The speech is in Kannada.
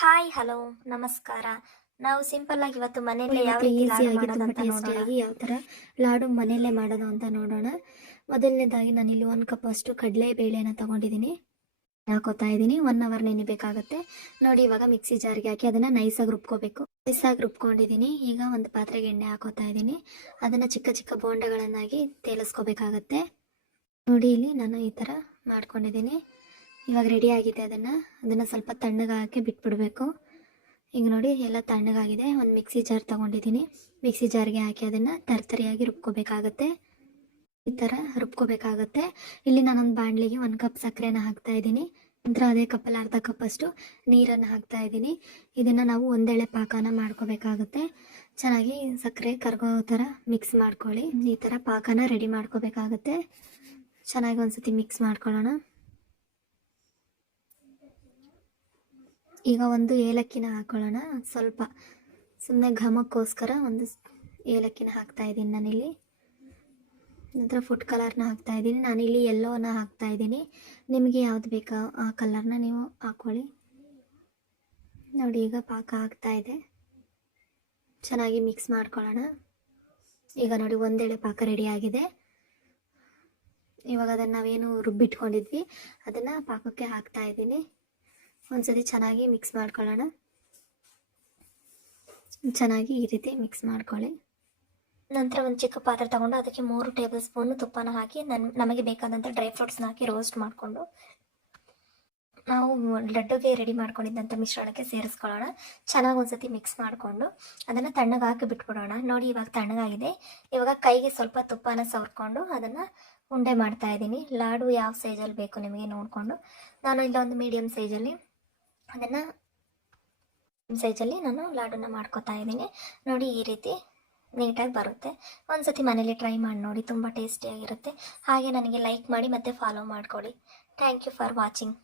ಹಾಯ್ ಹಲೋ ನಮಸ್ಕಾರ. ನಾವು ಸಿಂಪಲ್ ಆಗಿ ಇವತ್ತು ಮನೆಯಲ್ಲೇ ಯಾವ ಇವತ್ತು ರೀತಿ ಲಾಡು ಈಸಿಯಾಗಿ ತುಂಬ ಮಾಡೋದಂತ ನೋಡೋಣ. ಟೇಸ್ಟಿಯಾಗಿ ಯಾವ ಥರ ಲಾಡು ಮನೆಯಲ್ಲೇ ಮಾಡೋದು ಅಂತ ನೋಡೋಣ. ಮೊದಲನೇದಾಗಿ ನಾನಿಲ್ಲಿ 1 ಕಪ್ ಅಷ್ಟು ಕಡಲೆಬೇಳೆನ ತೊಗೊಂಡಿದ್ದೀನಿ, ಹಾಕೋತಾ ಇದ್ದೀನಿ. 1 ಅವರ್ ನೆನಿಬೇಕಾಗತ್ತೆ. ನೋಡಿ, ಇವಾಗ ಮಿಕ್ಸಿ ಜಾರ್ಗೆ ಹಾಕಿ ಅದನ್ನು ನೈಸಾಗಿ ರುಬ್ಕೋಬೇಕು. ನೈಸಾಗಿ ರುಬ್ಕೊಂಡಿದ್ದೀನಿ. ಈಗ ಒಂದು ಪಾತ್ರೆಗೆ ಎಣ್ಣೆ ಹಾಕೋತಾ ಇದ್ದೀನಿ. ಅದನ್ನು ಚಿಕ್ಕ ಚಿಕ್ಕ ಬೋಂಡಗಳನ್ನಾಗಿ ತೇಲಿಸ್ಕೋಬೇಕಾಗತ್ತೆ. ನೋಡಿ, ಇಲ್ಲಿ ನಾನು ಈ ಥರ ಮಾಡ್ಕೊಂಡಿದ್ದೀನಿ. ಇವಾಗ ರೆಡಿ ಆಗಿದೆ. ಅದನ್ನು ಸ್ವಲ್ಪ ತಣ್ಣಗೆ ಹಾಕಿ ಬಿಟ್ಬಿಡಬೇಕು. ಈಗ ನೋಡಿ, ಎಲ್ಲ ತಣ್ಣಗಾಗಿದೆ. ಒಂದು ಮಿಕ್ಸಿ ಜಾರ್ ತೊಗೊಂಡಿದ್ದೀನಿ. ಮಿಕ್ಸಿ ಜಾರ್ಗೆ ಹಾಕಿ ಅದನ್ನು ತರಿಯಾಗಿ ರುಬ್ಕೋಬೇಕಾಗತ್ತೆ. ಈ ಥರ ರುಬ್ಕೋಬೇಕಾಗತ್ತೆ. ಇಲ್ಲಿ ನಾನೊಂದು ಬಾಣಲಿಗೆ 1 ಕಪ್ ಸಕ್ಕರೆನ ಹಾಕ್ತಾ ಇದ್ದೀನಿ. ನಂತರ ಅದೇ ಕಪ್ಪಲ್ಲಿ ಅರ್ಧ ಕಪ್ ಅಷ್ಟು ನೀರನ್ನು ಹಾಕ್ತಾ ಇದ್ದೀನಿ. ಇದನ್ನು ನಾವು ಒಂದೆಳೆ ಪಾಕನ ಮಾಡ್ಕೋಬೇಕಾಗುತ್ತೆ. ಚೆನ್ನಾಗಿ ಸಕ್ಕರೆ ಕರಗೋ ಥರ ಮಿಕ್ಸ್ ಮಾಡ್ಕೊಳ್ಳಿ. ಈ ಥರ ಪಾಕನ ರೆಡಿ ಮಾಡ್ಕೋಬೇಕಾಗತ್ತೆ. ಚೆನ್ನಾಗಿ ಒಂದ್ಸತಿ ಮಿಕ್ಸ್ ಮಾಡ್ಕೊಳ್ಳೋಣ. ಈಗ ಒಂದು ಏಲಕ್ಕಿನ ಹಾಕೊಳ್ಳೋಣ. ಸ್ವಲ್ಪ ಸುಮ್ಮನೆ ಘಮಕ್ಕೋಸ್ಕರ ಒಂದು ಏಲಕ್ಕಿನ ಹಾಕ್ತಾ ಇದ್ದೀನಿ ನಾನಿಲ್ಲಿ. ನಂತರ ಫುಡ್ ಕಲರ್ನ ಹಾಕ್ತಾ ಇದ್ದೀನಿ. ನಾನಿಲ್ಲಿ ಯೆಲ್ಲೋನ ಹಾಕ್ತಾ ಇದ್ದೀನಿ. ನಿಮಗೆ ಯಾವ್ದು ಬೇಕೋ ಆ ಕಲರ್ನ ನೀವು ಹಾಕ್ಕೊಳ್ಳಿ. ನೋಡಿ, ಈಗ ಪಾಕ ಆಗ್ತಾ ಇದೆ. ಚೆನ್ನಾಗಿ ಮಿಕ್ಸ್ ಮಾಡ್ಕೊಳ್ಳೋಣ. ಈಗ ನೋಡಿ, ಒಂದೆಳೆ ಪಾಕ ರೆಡಿ ಆಗಿದೆ. ಇವಾಗ ಅದನ್ನು ನಾವೇನು ರುಬ್ಬಿಟ್ಕೊಂಡಿದ್ವಿ ಅದನ್ನು ಪಾಕಕ್ಕೆ ಹಾಕ್ತಾ ಇದ್ದೀನಿ. ಒಂದ್ಸತಿ ಚೆನ್ನಾಗಿ ಮಿಕ್ಸ್ ಮಾಡ್ಕೊಳ್ಳೋಣ. ಚೆನ್ನಾಗಿ ಈ ರೀತಿ ಮಿಕ್ಸ್ ಮಾಡ್ಕೊಳ್ಳಿ. ನಂತರ ಒಂದು ಚಿಕ್ಕ ಪಾತ್ರೆ ತಗೊಂಡು ಅದಕ್ಕೆ 3 ಟೇಬಲ್ ಸ್ಪೂನ್ ತುಪ್ಪನ ಹಾಕಿ ನಮಗೆ ಬೇಕಾದಂಥ ಡ್ರೈ ಫ್ರೂಟ್ಸ್ನ ಹಾಕಿ ರೋಸ್ಟ್ ಮಾಡಿಕೊಂಡು ನಾವು ಲಡ್ಡುಗೆ ರೆಡಿ ಮಾಡ್ಕೊಂಡಿದ್ದಂಥ ಮಿಶ್ರಣಕ್ಕೆ ಸೇರಿಸ್ಕೊಳ್ಳೋಣ. ಚೆನ್ನಾಗಿ ಒಂದ್ಸತಿ ಮಿಕ್ಸ್ ಮಾಡಿಕೊಂಡು ಅದನ್ನು ತಣ್ಣಗೆ ಹಾಕಿ ಬಿಟ್ಬಿಡೋಣ. ನೋಡಿ, ಇವಾಗ ತಣ್ಣಗಾಗಿದೆ. ಇವಾಗ ಕೈಗೆ ಸ್ವಲ್ಪ ತುಪ್ಪನ ಸವರ್ಕೊಂಡು ಅದನ್ನು ಉಂಡೆ ಮಾಡ್ತಾ ಇದ್ದೀನಿ. ಲಾಡು ಯಾವ ಸೈಜಲ್ಲಿ ಬೇಕು ನಿಮಗೆ ನೋಡಿಕೊಂಡು ನಾನು ಇಲ್ಲೊಂದು ಮೀಡಿಯಮ್ ಸೈಜಲ್ಲಿ ನಾನು ಲಾಡನ್ನ ಮಾಡ್ಕೊತಾ ಇದ್ದೀನಿ. ನೋಡಿ, ಈ ರೀತಿ ನೀಟಾಗಿ ಬರುತ್ತೆ. ಒಂದ್ಸತಿ ಮನೇಲಿ ಟ್ರೈ ಮಾಡಿ ನೋಡಿ, ತುಂಬ ಟೇಸ್ಟಿಯಾಗಿರುತ್ತೆ. ಹಾಗೆ ನನಗೆ ಲೈಕ್ ಮಾಡಿ ಮತ್ತು ಫಾಲೋ ಮಾಡ್ಕೊಳ್ಳಿ. Thank you for watching.